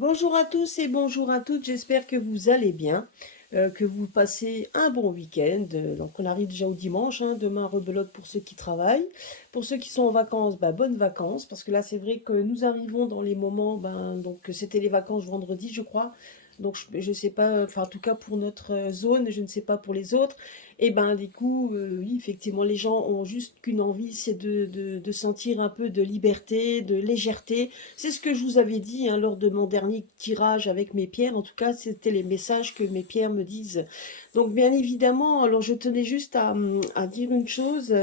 Bonjour à tous et bonjour à toutes, j'espère que vous allez bien, que vous passez un bon week-end. Donc on arrive déjà au dimanche, hein, demain rebelote pour ceux qui travaillent. Pour ceux qui sont en vacances, bah, bonnes vacances, parce que là c'est vrai que nous arrivons dans les moments, ben, donc c'était les vacances vendredi je crois, donc je sais pas, enfin en tout cas pour notre zone, je ne sais pas pour les autres. Et ben du coup, oui effectivement les gens ont juste qu'une envie, c'est de sentir un peu de liberté, de légèreté. C'est ce que je vous avais dit hein, lors de mon dernier tirage avec mes pierres. En tout cas, c'était les messages que mes pierres me disent. Donc, bien évidemment, alors je tenais juste à dire une chose.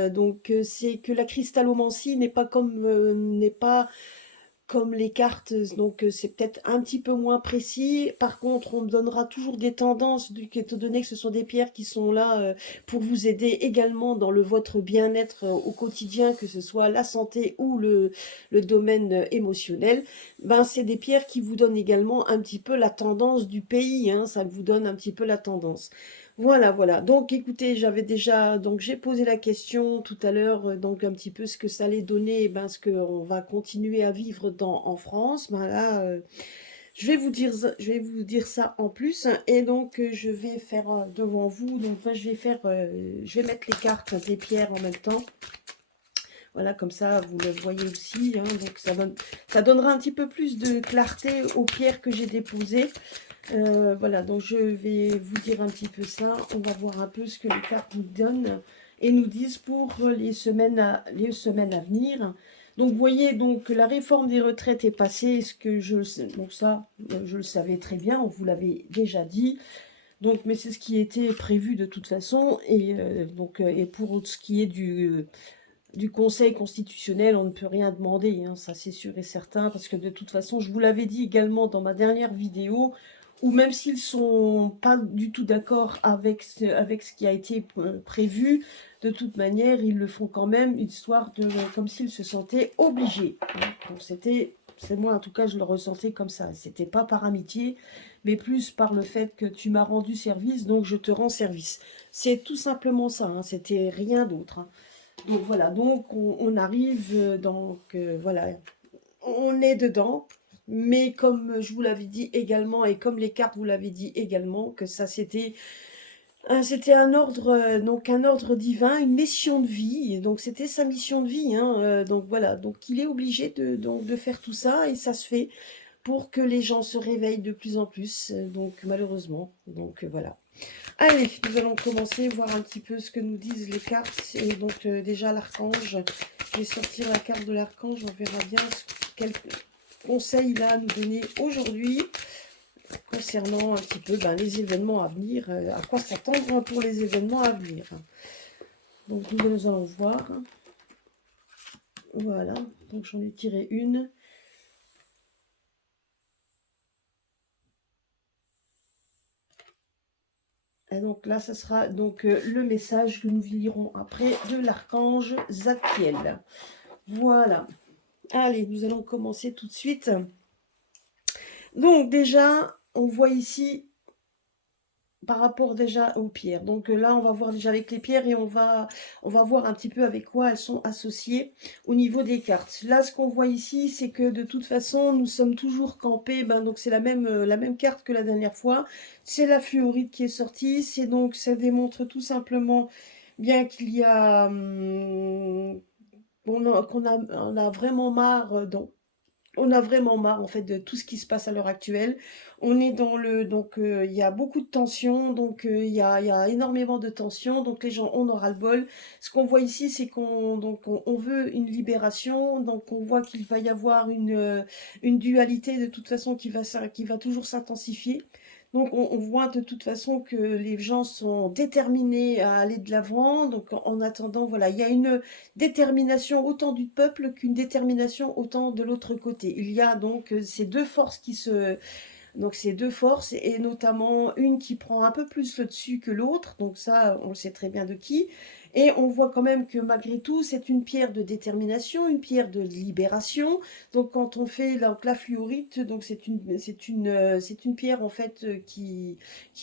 C'est que la cristallomancie n'est pas comme les cartes, donc c'est peut-être un petit peu moins précis. Par contre, on me donnera toujours des tendances, étant donné que ce sont des pierres qui sont là pour vous aider également dans votre bien-être au quotidien, que ce soit la santé ou le domaine émotionnel. Ben, c'est des pierres qui vous donnent également un petit peu la tendance du pays, hein, ça vous donne un petit peu la tendance. Voilà, voilà. Donc, écoutez, j'ai posé la question tout à l'heure, donc un petit peu ce que ça allait donner, eh ben, ce qu'on va continuer à vivre en France. Ben là, je vais vous dire ça en plus, hein. Et donc, je vais faire devant vous. Donc, enfin, je vais mettre les cartes des pierres en même temps. Voilà, comme ça, vous le voyez aussi, hein. Donc, ça donnera un petit peu plus de clarté aux pierres que j'ai déposées. Voilà, donc je vais vous dire un petit peu ça. On va voir un peu ce que les cartes nous donnent et nous disent pour les semaines à venir. Donc, vous voyez, donc la réforme des retraites est passée. Ce que je sais, donc ça, je le savais très bien. On vous l'avait déjà dit. Donc, mais c'est ce qui était prévu de toute façon. Et pour ce qui est du Conseil constitutionnel, on ne peut rien demander, hein, ça c'est sûr et certain, parce que de toute façon, je vous l'avais dit également dans ma dernière vidéo, ou même s'ils sont pas du tout d'accord avec ce qui a été prévu, de toute manière, ils le font quand même, histoire de, comme s'ils se sentaient obligés, hein. Donc c'est moi en tout cas, je le ressentais comme ça. C'était pas par amitié, mais plus par le fait que tu m'as rendu service, donc je te rends service. C'est tout simplement ça, hein, c'était rien d'autre, hein. Donc voilà, donc on arrive, voilà, on est dedans, mais comme je vous l'avais dit également, et comme les cartes vous l'avaient dit également, que ça c'était un ordre, donc un ordre divin, une mission de vie, et donc c'était sa mission de vie, hein, donc voilà, donc il est obligé de faire tout ça, et ça se fait pour que les gens se réveillent de plus en plus, donc malheureusement, donc voilà. Allez, nous allons commencer, voir un petit peu ce que nous disent les cartes. Et donc déjà l'archange, je vais sortir la carte de l'archange, on verra bien quel conseil il a à nous donner aujourd'hui concernant un petit peu les événements à venir, à quoi s'attendre pour les événements à venir. Donc nous allons voir. Voilà, donc j'en ai tiré une. Et donc là, ça sera donc le message que nous lirons après de l'archange Zadkiel. Voilà. Allez, nous allons commencer tout de suite. Donc déjà, on voit ici par rapport déjà aux pierres. Donc là, on va voir déjà avec les pierres et on va voir un petit peu avec quoi elles sont associées au niveau des cartes. Là, ce qu'on voit ici, c'est que de toute façon, nous sommes toujours campés. Donc c'est la même carte que la dernière fois. C'est la fluorite qui est sortie. C'est donc, ça démontre tout simplement bien qu'il y a... on a vraiment marre on a vraiment marre en fait de tout ce qui se passe à l'heure actuelle. On est dans le donc il y a beaucoup de tensions, donc il y a énormément de tensions, donc les gens on aura le bol. Ce qu'on voit ici, c'est on veut une libération, donc on voit qu'il va y avoir une dualité de toute façon qui va toujours s'intensifier. Donc on voit de toute façon que les gens sont déterminés à aller de l'avant. Donc en attendant, voilà, il y a une détermination autant du peuple qu'une détermination autant de l'autre côté. Il y a donc ces deux forces donc ces deux forces, et notamment une qui prend un peu plus le dessus que l'autre, donc ça on le sait très bien de qui, Et on voit quand même que malgré tout, c'est une pierre de détermination, une pierre de libération. Donc quand on fait donc, la fluorite, donc c'est une pierre en fait qui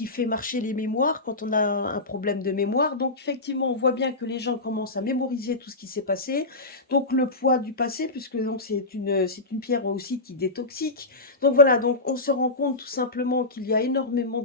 fait marcher les mémoires quand on a un problème de mémoire. Donc effectivement, on voit bien que les gens commencent à mémoriser tout ce qui s'est passé. Donc le poids du passé, puisque donc c'est une pierre aussi qui détoxique. Donc voilà, donc on se rend compte tout simplement qu'il y a énormément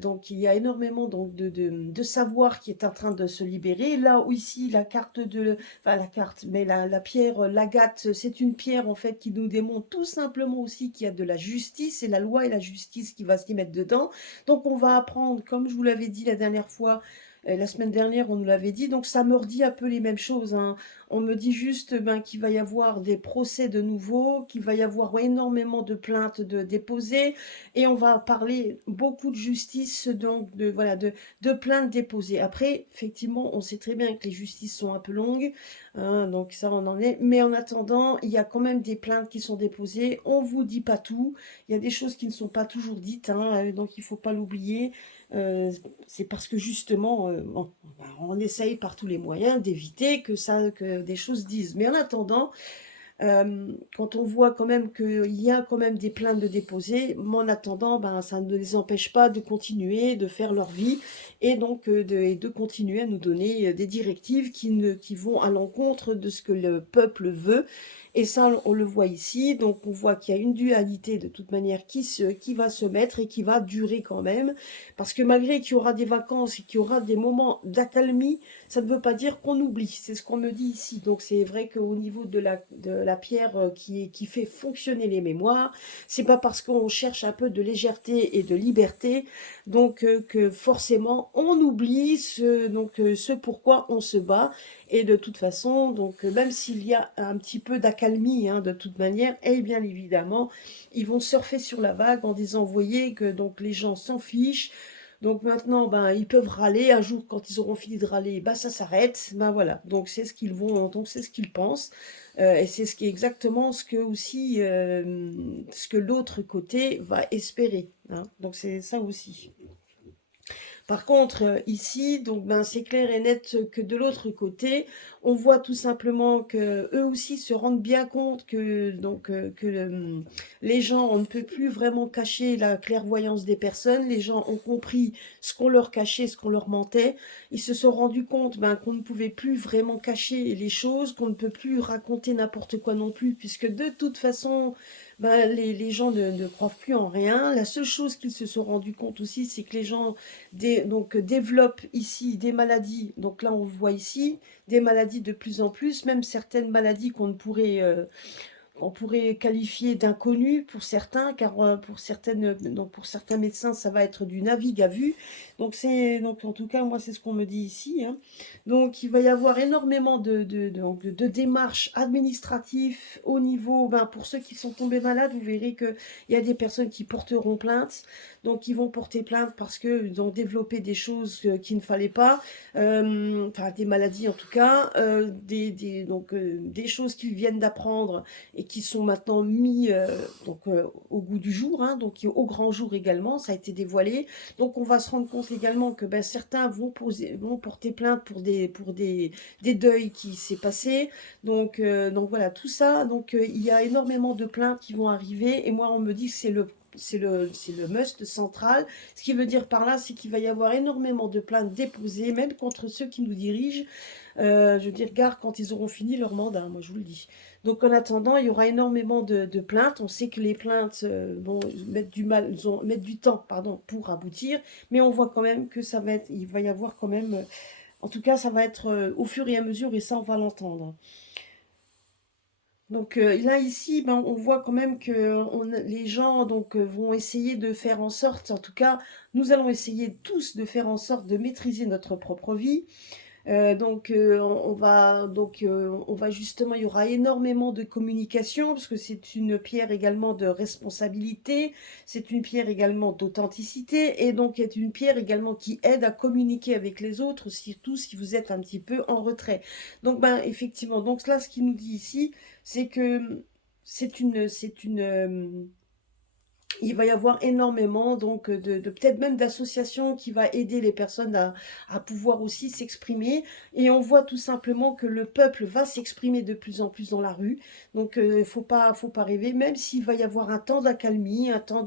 donc il y a énormément donc de savoir qui est en train de se libérer. Là où ici la carte enfin la carte, mais la pierre l'agate, c'est une pierre en fait qui nous démontre tout simplement aussi qu'il y a de la justice, c'est la loi et la justice qui va s'y mettre dedans. Donc on va apprendre, comme je vous l'avais dit la dernière fois, la semaine dernière, on nous l'avait dit, donc ça me redit un peu les mêmes choses, hein. On me dit juste ben, qu'il va y avoir des procès de nouveau, qu'il va y avoir énormément de plaintes déposées, et on va parler beaucoup de justice, donc voilà, de plaintes déposées. Après, effectivement, on sait très bien que les justices sont un peu longues, hein, donc ça on en est. Mais en attendant, il y a quand même des plaintes qui sont déposées. On vous dit pas tout. Il y a des choses qui ne sont pas toujours dites, hein, donc il faut pas l'oublier. C'est parce que justement, on essaye par tous les moyens d'éviter que des choses disent. Mais en attendant, quand on voit quand même qu'il y a quand même des plaintes de déposer, mais en attendant, ben, ça ne les empêche pas de continuer, de faire leur vie et donc de continuer à nous donner des directives qui vont à l'encontre de ce que le peuple veut. Et ça, on le voit ici. Donc, on voit qu'il y a une dualité de toute manière qui va se mettre et qui va durer quand même. Parce que malgré qu'il y aura des vacances et qu'il y aura des moments d'accalmie, ça ne veut pas dire qu'on oublie, c'est ce qu'on me dit ici. Donc c'est vrai qu'au niveau de la pierre qui fait fonctionner les mémoires, c'est pas parce qu'on cherche un peu de légèreté et de liberté, donc que forcément on oublie ce pourquoi on se bat. Et de toute façon, donc même s'il y a un petit peu d'accalmie, hein, de toute manière, et bien évidemment, ils vont surfer sur la vague en disant, vous voyez que donc les gens s'en fichent, donc maintenant, ben, ils peuvent râler. Un jour, quand ils auront fini de râler, ben, ça s'arrête. Ben voilà. Donc c'est ce qu'ils vont, donc c'est ce qu'ils pensent. Et c'est ce qui est exactement ce que aussi, ce que l'autre côté va espérer, hein. Donc c'est ça aussi. Par contre, ici, donc ben, c'est clair et net que de l'autre côté, on voit tout simplement que eux aussi se rendent bien compte que les gens, on ne peut plus vraiment cacher la clairvoyance des personnes. Les gens ont compris ce qu'on leur cachait, ce qu'on leur mentait. Ils se sont rendus compte ben, qu'on ne pouvait plus vraiment cacher les choses, qu'on ne peut plus raconter n'importe quoi non plus, puisque de toute façon, ben, les gens ne croient plus en rien. La seule chose qu'ils se sont rendus compte aussi, c'est que les gens développent ici des maladies. Donc là, on le voit ici, des maladies de plus en plus, même certaines maladies on pourrait qualifier d'inconnu pour certains, car pour certains médecins, ça va être du navigue à vue. Donc en tout cas, moi, c'est ce qu'on me dit ici, hein. Donc, il va y avoir énormément de démarches administratives au niveau, ben, pour ceux qui sont tombés malades, vous verrez qu'il y a des personnes qui porteront plainte. Donc, ils vont porter plainte parce qu'ils ont développé des choses qu'il ne fallait pas, enfin, des maladies en tout cas, des choses qu'ils viennent d'apprendre et qui sont maintenant mis au goût du jour, hein, donc au grand jour également, ça a été dévoilé. Donc on va se rendre compte également que ben, certains vont porter plainte des deuils qui s'est passé. Donc voilà, tout ça, donc il y a énormément de plaintes qui vont arriver et moi on me dit que c'est le must central. Ce qui veut dire par là, c'est qu'il va y avoir énormément de plaintes déposées, même contre ceux qui nous dirigent. Je veux dire, gare quand ils auront fini leur mandat, moi je vous le dis. Donc en attendant, il y aura énormément de plaintes. On sait que les plaintes vont mettre du temps, pardon, pour aboutir, mais on voit quand même que il va y avoir quand même, en tout cas, ça va être au fur et à mesure, et ça, on va l'entendre. Donc là ici, ben, on voit quand même que les gens vont essayer de faire en sorte, en tout cas, nous allons essayer tous de faire en sorte de maîtriser notre propre vie. On va justement, il y aura énormément de communication parce que c'est une pierre également de responsabilité, c'est une pierre également d'authenticité et donc c'est une pierre également qui aide à communiquer avec les autres, surtout si vous êtes un petit peu en retrait. Donc ben effectivement, donc là ce qu'il nous dit ici, c'est que c'est une il va y avoir énormément donc de peut-être même d'associations qui va aider les personnes à pouvoir aussi s'exprimer. Et on voit tout simplement que le peuple va s'exprimer de plus en plus dans la rue. Donc faut pas rêver, même s'il va y avoir un temps d'accalmie, un temps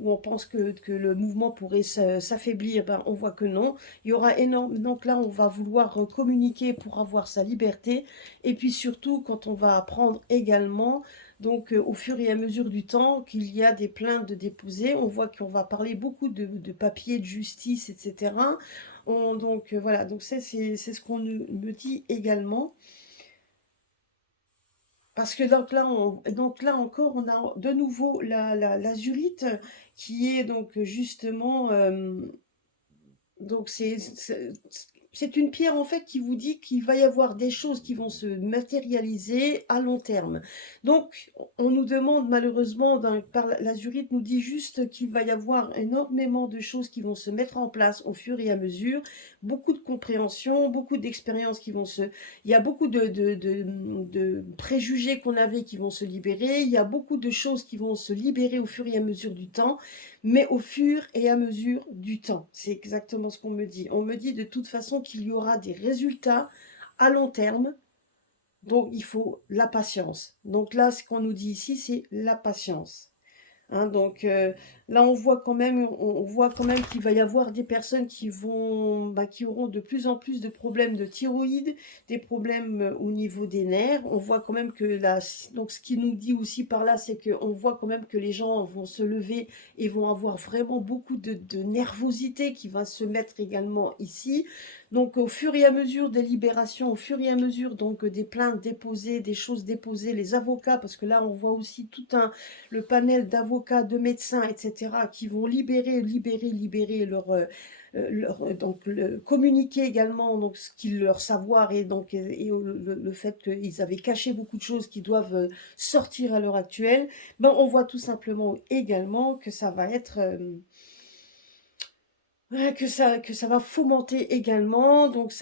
où on pense que le mouvement pourrait s'affaiblir, ben, on voit que non. Il y aura énorme. Donc là, on va vouloir communiquer pour avoir sa liberté. Et puis surtout, quand on va apprendre également donc, au fur et à mesure du temps qu'il y a des plaintes de déposer, on voit qu'on va parler beaucoup de papiers de justice, etc. Donc, voilà, donc ça, c'est ce qu'on me dit également. Parce que donc là encore, on a de nouveau la zurite qui est donc justement donc c'est une pierre en fait qui vous dit qu'il va y avoir des choses qui vont se matérialiser à long terme. Donc on nous demande malheureusement, par l'azurite nous dit juste qu'il va y avoir énormément de choses qui vont se mettre en place au fur et à mesure, beaucoup de compréhension, beaucoup d'expériences qui vont se... Il y a beaucoup de préjugés qu'on avait qui vont se libérer, il y a beaucoup de choses qui vont se libérer au fur et à mesure du temps, mais au fur et à mesure du temps. C'est exactement ce qu'on me dit. On me dit de toute façon qu'il y aura des résultats à long terme, donc il faut la patience. Donc là, ce qu'on nous dit ici, c'est la patience. Hein, donc là, on voit quand même qu'il va y avoir des personnes qui auront de plus en plus de problèmes de thyroïde, des problèmes au niveau des nerfs. On voit quand même que donc ce qui nous dit aussi par là, c'est qu'on voit quand même que les gens vont se lever et vont avoir vraiment beaucoup de nervosité qui va se mettre également ici. Donc au fur et à mesure des libérations, au fur et à mesure donc des plaintes déposées, des choses déposées, les avocats, parce que là on voit aussi le panel d'avocats, de médecins, etc., qui vont libérer donc communiquer également donc ce qu'ils leur savoir et donc le fait qu'ils avaient caché beaucoup de choses qui doivent sortir à l'heure actuelle. Ben on voit tout simplement également que ça va être ouais, que ça va fomenter également, donc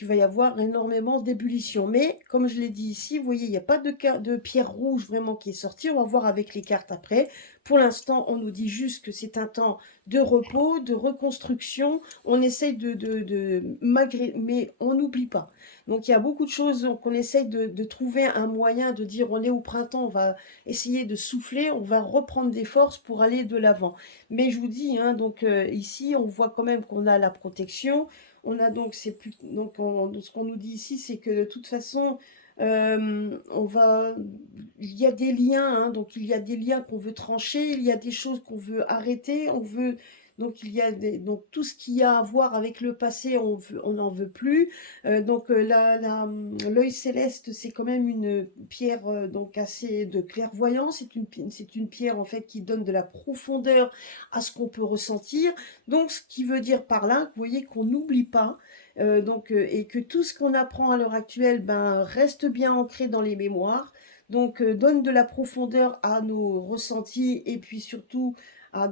il va y avoir énormément d'ébullition. Mais comme je l'ai dit ici, vous voyez, il n'y a pas de pierre rouge vraiment qui est sortie. On va voir avec les cartes après. Pour l'instant, on nous dit juste que c'est un temps de repos, de reconstruction. On essaye malgré, mais on n'oublie pas. Donc il y a beaucoup de choses, donc on essaye de trouver un moyen de dire on est au printemps, on va essayer de souffler, on va reprendre des forces pour aller de l'avant. Mais je vous dis, hein, donc ici, on voit quand même qu'on a la protection. On a donc, c'est plus, donc ce qu'on nous dit ici, c'est que de toute façon, on va, il y a des liens, hein, donc il y a des liens qu'on veut trancher, il y a des choses qu'on veut arrêter, donc il y a donc tout ce qui a à voir avec le passé, on n'en veut plus. Donc l'œil céleste, c'est quand même une pierre donc assez de clairvoyance. C'est une pierre en fait qui donne de la profondeur à ce qu'on peut ressentir. Donc ce qui veut dire par là, vous voyez qu'on n'oublie pas. Et que tout ce qu'on apprend à l'heure actuelle ben, reste bien ancré dans les mémoires, donc donne de la profondeur à nos ressentis et puis surtout à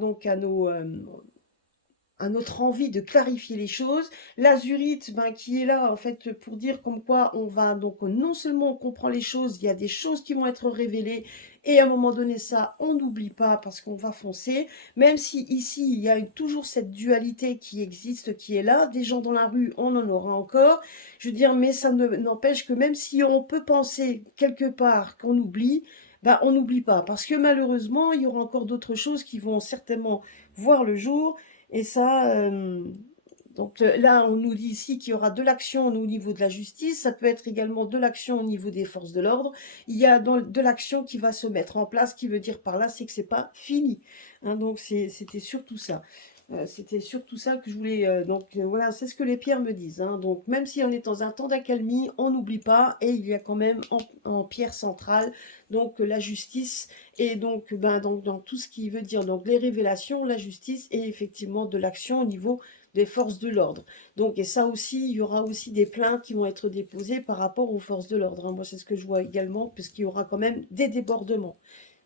notre envie de clarifier les choses. L'azurite, ben, qui est là en fait pour dire comme quoi on va donc non seulement on comprend les choses, il y a des choses qui vont être révélées et à un moment donné ça on n'oublie pas parce qu'on va foncer, même si ici il y a toujours cette dualité qui existe, qui est là, des gens dans la rue on en aura encore, je veux dire, mais ça n'empêche que même si on peut penser quelque part qu'on oublie, ben, on n'oublie pas, parce que malheureusement il y aura encore d'autres choses qui vont certainement voir le jour. Et ça, donc là, on nous dit ici qu'il y aura de l'action au niveau de la justice, ça peut être également de l'action au niveau des forces de l'ordre. Il y a de l'action qui va se mettre en place, qui veut dire par là, c'est que c'est pas fini. Hein, donc c'était surtout ça. C'était surtout ça que je voulais. Voilà, c'est ce que les pierres me disent. Hein. Donc même si on est dans un temps d'accalmie, on n'oublie pas. Et il y a quand même en pierre centrale donc la justice et donc ben dans tout ce qui veut dire donc les révélations, la justice et effectivement de l'action au niveau des forces de l'ordre. Donc et ça aussi, il y aura aussi des plaintes qui vont être déposées par rapport aux forces de l'ordre. Hein. Moi c'est ce que je vois également puisqu'il y aura quand même des débordements.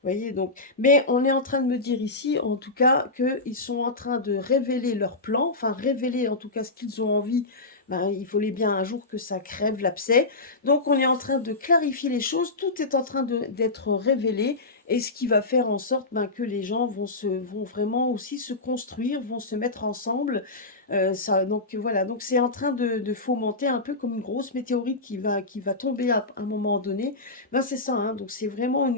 Voyez, donc, mais on est en train de me dire ici, en tout cas, qu'ils sont en train de révéler leur plan, enfin révéler en tout cas ce qu'ils ont envie. Ben, il fallait bien un jour que ça crève l'abcès. Donc on est en train de clarifier les choses, tout est en train d'être révélé et ce qui va faire en sorte que les gens vont vraiment aussi se construire, vont se mettre ensemble. Donc voilà, donc c'est en train de fomenter un peu comme une grosse météorite qui va tomber à un moment donné. C'est ça, hein, donc c'est vraiment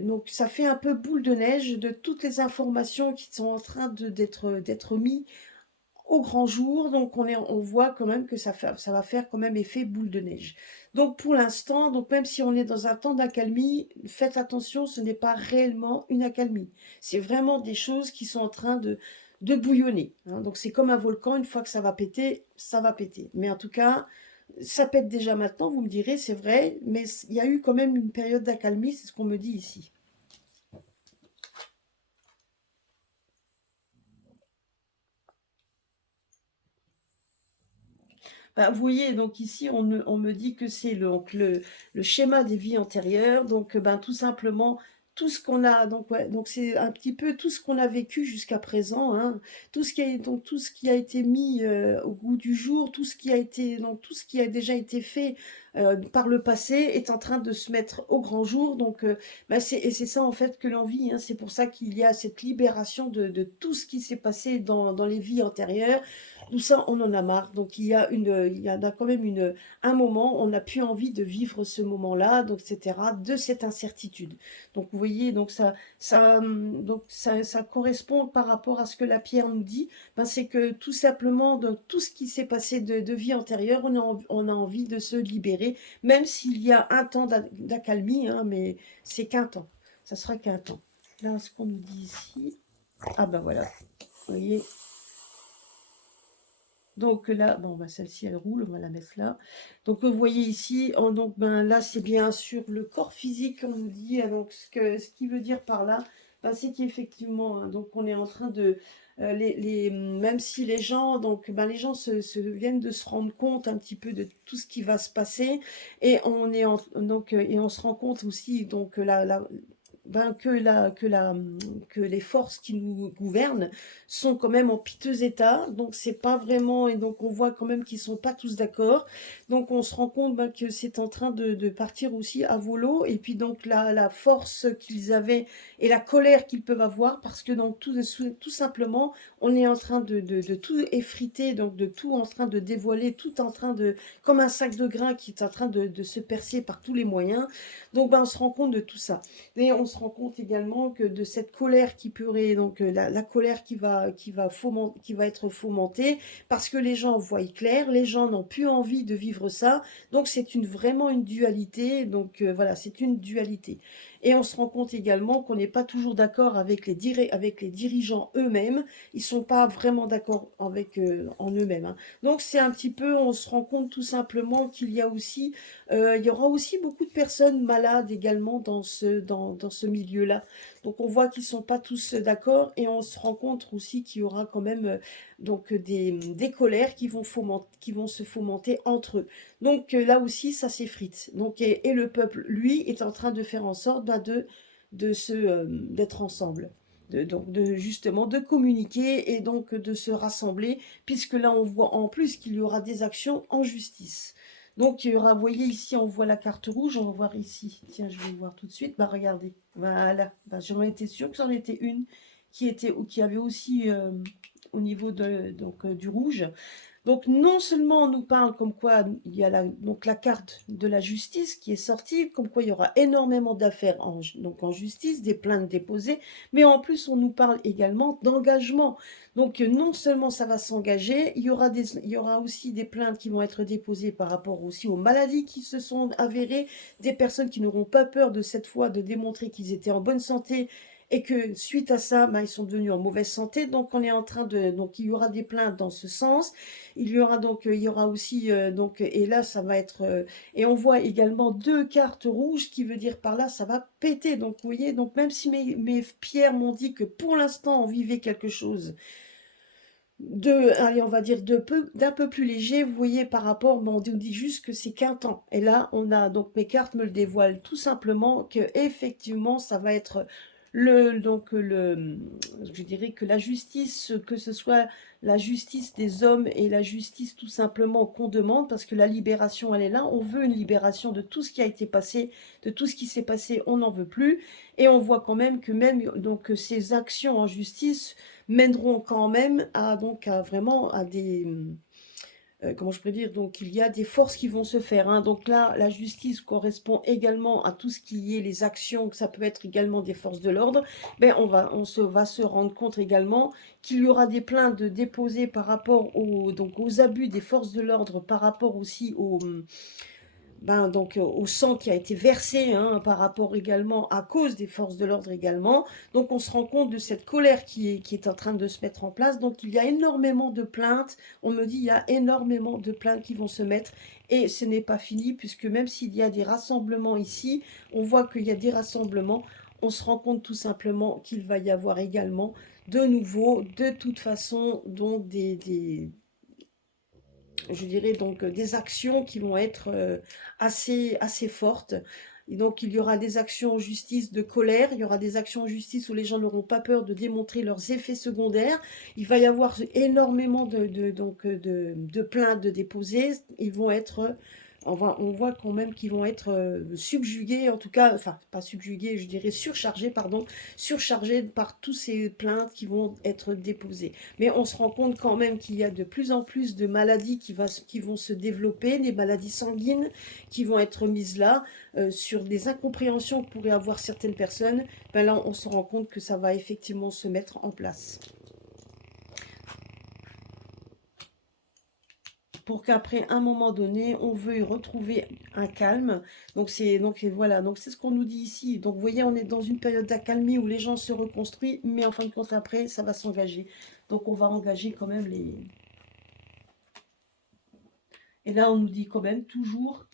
donc ça fait un peu boule de neige de toutes les informations qui sont en train d'être mis au grand jour, donc on voit quand même que ça va faire quand même effet boule de neige. Donc pour l'instant, donc même si on est dans un temps d'accalmie, faites attention, ce n'est pas réellement une accalmie. C'est vraiment des choses qui sont en train de bouillonner, hein. Donc c'est comme un volcan, une fois que ça va péter, ça va péter. Mais en tout cas, ça pète déjà maintenant, vous me direz, c'est vrai, mais il y a eu quand même une période d'accalmie, c'est ce qu'on me dit ici. Vous voyez, donc ici, on me dit que c'est le schéma des vies antérieures. Donc, tout simplement, tout ce qu'on a, donc, ouais, donc c'est un petit peu tout ce qu'on a vécu jusqu'à présent, hein, donc, tout ce qui a été mis au goût du jour, tout ce qui a été, donc, tout ce qui a déjà été fait par le passé est en train de se mettre au grand jour. Donc, et c'est ça en fait que l'on vit, hein. C'est pour ça qu'il y a cette libération de tout ce qui s'est passé dans les vies antérieures. Tout ça, on en a marre. Donc il y en a quand même un moment, on n'a plus envie de vivre ce moment-là, donc etc. De cette incertitude. Donc vous voyez, ça correspond par rapport à ce que la pierre nous dit. C'est que tout simplement, dans tout ce qui s'est passé de vie antérieure, on a envie de se libérer, même s'il y a un temps d'accalmie, hein, mais c'est qu'un temps. Ça sera qu'un temps. Là, ce qu'on nous dit ici, ah ben voilà, vous voyez. Donc là, bon, celle-ci, elle roule, on va la mettre là. Donc, vous voyez ici, donc, là, c'est bien sûr le corps physique, on nous dit. Donc, ce qui veut dire par là, c'est qu'effectivement, hein, donc, on est en train de, même si les gens, donc, les gens viennent de se rendre compte un petit peu de tout ce qui va se passer, et et on se rend compte aussi, donc, que les forces qui nous gouvernent sont quand même en piteux état, donc c'est pas vraiment, et donc on voit quand même qu'ils sont pas tous d'accord, donc on se rend compte que c'est en train de partir aussi à volo, et puis donc la force qu'ils avaient et la colère qu'ils peuvent avoir, parce que donc tout simplement, on est en train de tout effriter, donc de tout en train de dévoiler, tout en train comme un sac de grains qui est en train de se percer par tous les moyens, donc on se rend compte de tout ça. Et on se rend compte également que de cette colère qui pourrait, donc la colère qui va être fomentée, parce que les gens voient clair, les gens n'ont plus envie de vivre ça, donc c'est vraiment une dualité, donc voilà, c'est une dualité. Et on se rend compte également qu'on n'est pas toujours d'accord avec avec les dirigeants eux-mêmes, ils sont pas vraiment d'accord avec en eux-mêmes, hein. Donc c'est un petit peu, on se rend compte tout simplement qu'il y a aussi il y aura aussi beaucoup de personnes malades également dans ce milieu-là. Donc on voit qu'ils ne sont pas tous d'accord, et on se rend compte aussi qu'il y aura quand même des colères qui vont se fomenter entre eux. Donc là aussi, ça s'effrite. Donc, et le peuple, lui, est en train de faire en sorte d'être ensemble. Justement de communiquer et donc de se rassembler, puisque là on voit en plus qu'il y aura des actions en justice. Donc, il y aura, vous voyez ici, on voit la carte rouge, on va voir ici. Tiens, je vais voir tout de suite. Regardez, voilà. J'en étais sûre que c'en était une ou qui avait aussi au niveau du rouge. Donc non seulement on nous parle comme quoi il y a donc la carte de la justice qui est sortie, comme quoi il y aura énormément d'affaires en justice, des plaintes déposées, mais en plus on nous parle également d'engagement. Donc non seulement ça va s'engager, il y aura aussi des plaintes qui vont être déposées par rapport aussi aux maladies qui se sont avérées, des personnes qui n'auront pas peur de cette fois de démontrer qu'ils étaient en bonne santé, et que suite à ça, ils sont devenus en mauvaise santé. Donc on est en train donc il y aura des plaintes dans ce sens. Il y aura aussi, et là, ça va être, et on voit également deux cartes rouges, qui veut dire par là, ça va péter. Donc, vous voyez, donc même si mes pierres m'ont dit que pour l'instant, on vivait quelque chose allez, on va dire d'un peu plus léger, vous voyez, par rapport, on nous dit juste que c'est qu'un temps. Et là, donc mes cartes me le dévoilent tout simplement que effectivement, ça va être je dirais que la justice, que ce soit la justice des hommes et la justice tout simplement qu'on demande, parce que la libération, elle est là. On veut une libération de tout ce qui a été passé, de tout ce qui s'est passé, on n'en veut plus. Et on voit quand même que même donc ces actions en justice mèneront quand même à donc à vraiment à des comment je peux dire, donc il y a des forces qui vont se faire, hein. Donc là, la justice correspond également à tout ce qui est les actions, que ça peut être également des forces de l'ordre. Ben, va se rendre compte également qu'il y aura des plaintes déposées par rapport donc aux abus des forces de l'ordre, par rapport aussi au sang qui a été versé, hein, par rapport également à cause des forces de l'ordre également. Donc on se rend compte de cette colère qui est en train de se mettre en place. Donc il y a énormément de plaintes. On me dit il y a énormément de plaintes qui vont se mettre. Et ce n'est pas fini, puisque même s'il y a des rassemblements ici, on voit qu'il y a des rassemblements. On se rend compte tout simplement qu'il va y avoir également de nouveau, de toute façon, donc je dirais donc des actions qui vont être assez fortes. Et donc il y aura des actions en justice de colère, il y aura des actions en justice où les gens n'auront pas peur de démontrer leurs effets secondaires. Il va y avoir énormément de plaintes de déposées. Ils vont être, on voit quand même qu'ils vont être subjugués, en tout cas, enfin pas subjugués, je dirais surchargés, pardon, surchargés par tous ces plaintes qui vont être déposées. Mais on se rend compte quand même qu'il y a de plus en plus de maladies qui vont se développer, des maladies sanguines qui vont être mises là, sur des incompréhensions que pourraient avoir certaines personnes. Ben là, on se rend compte que ça va effectivement se mettre en place. Pour qu'après un moment donné, on veuille retrouver un calme. Voilà, donc c'est ce qu'on nous dit ici. Donc vous voyez, on est dans une période d'accalmie où les gens se reconstruisent, mais en fin de compte après, ça va s'engager. Donc on va engager quand même les. Et là, on nous dit quand même toujours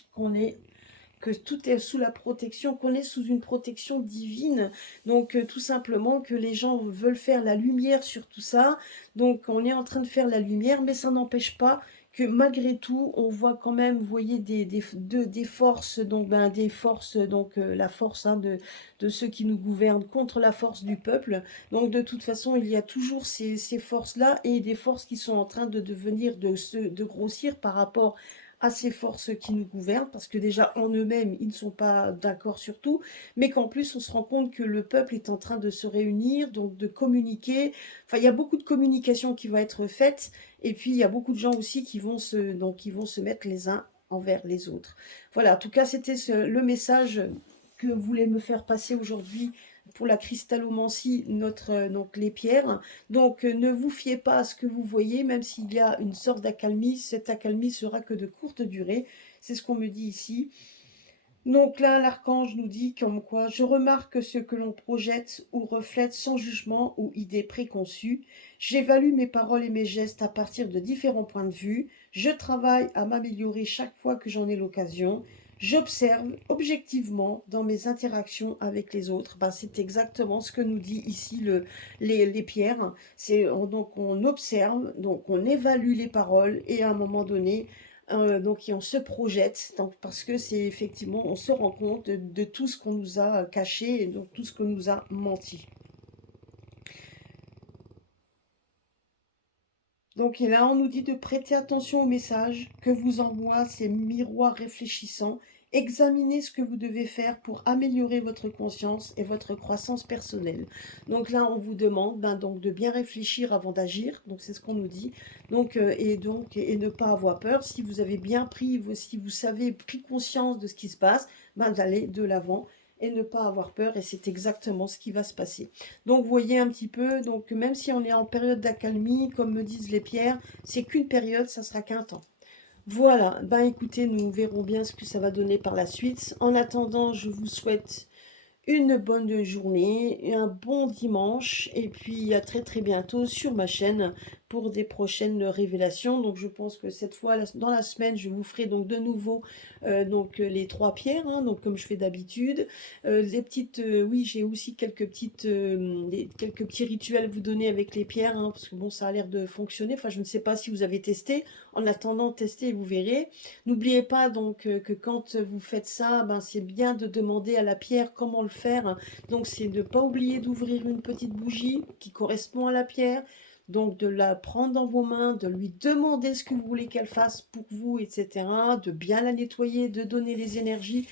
que tout est sous la protection, qu'on est sous une protection divine. Donc tout simplement que les gens veulent faire la lumière sur tout ça. Donc on est en train de faire la lumière, mais ça n'empêche pas que malgré tout, on voit quand même, vous voyez, des forces, donc des forces, donc la force, hein, de ceux qui nous gouvernent contre la force du peuple. Donc de toute façon, il y a toujours ces forces-là et des forces qui sont en train de devenir, de grossir par rapport à ces forces qui nous gouvernent, parce que déjà en eux-mêmes, ils ne sont pas d'accord sur tout, mais qu'en plus, on se rend compte que le peuple est en train de se réunir, donc de communiquer. Enfin, il y a beaucoup de communication qui va être faite, et puis il y a beaucoup de gens aussi qui vont se mettre les uns envers les autres. Voilà, en tout cas, c'était le message que voulait me faire passer aujourd'hui pour la cristallomancie, donc les pierres. Donc ne vous fiez pas à ce que vous voyez, même s'il y a une sorte d'accalmie, cette accalmie sera que de courte durée. C'est ce qu'on me dit ici. Donc là, l'archange nous dit comme quoi je remarque ce que l'on projette ou reflète sans jugement ou idée préconçue. J'évalue mes paroles et mes gestes à partir de différents points de vue. Je travaille à m'améliorer chaque fois que j'en ai l'occasion. J'observe objectivement dans mes interactions avec les autres. Ben, c'est exactement ce que nous dit ici les pierres. Donc on observe, donc on évalue les paroles et à un moment donné, donc on se projette, donc, parce que c'est effectivement, on se rend compte de tout ce qu'on nous a caché et donc tout ce qu'on nous a menti. Donc et là, on nous dit de prêter attention aux messages que vous envoient ces miroirs réfléchissants. Examinez ce que vous devez faire pour améliorer votre conscience et votre croissance personnelle. Donc là, on vous demande donc de bien réfléchir avant d'agir. Donc c'est ce qu'on nous dit. Donc et ne pas avoir peur. Si vous avez bien pris, si vous savez pris conscience de ce qui se passe, d'aller de l'avant et ne pas avoir peur. Et c'est exactement ce qui va se passer. Donc vous voyez un petit peu, donc même si on est en période d'accalmie, comme me disent les pierres, c'est qu'une période, ça sera qu'un temps. Voilà, ben écoutez, nous verrons bien ce que ça va donner par la suite. En attendant, je vous souhaite une bonne journée, et un bon dimanche, et puis à très très bientôt sur ma chaîne pour des prochaines révélations. Donc je pense que cette fois, dans la semaine, je vous ferai donc de nouveau les trois pierres, hein, donc comme je fais d'habitude. Les petites, oui, j'ai aussi quelques quelques petits rituels à vous donner avec les pierres, hein, parce que bon, ça a l'air de fonctionner. Enfin, je ne sais pas si vous avez testé. En attendant, testez et vous verrez. N'oubliez pas donc que quand vous faites ça, ben, c'est bien de demander à la pierre comment le faire faire, hein. Donc c'est ne pas oublier d'ouvrir une petite bougie qui correspond à la pierre, donc de la prendre dans vos mains, de lui demander ce que vous voulez qu'elle fasse pour vous, et cetera, de bien la nettoyer, de donner les énergies.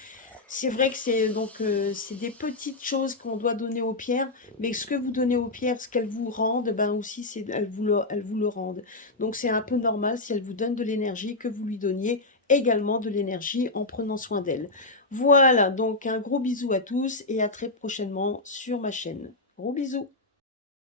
C'est vrai que c'est des petites choses qu'on doit donner aux pierres, mais ce que vous donnez aux pierres, ce qu'elles vous rendent, ben aussi, elles vous le rendent. Donc c'est un peu normal si elles vous donnent de l'énergie que vous lui donniez également de l'énergie en prenant soin d'elles. Voilà, donc un gros bisou à tous et à très prochainement sur ma chaîne. Gros bisous.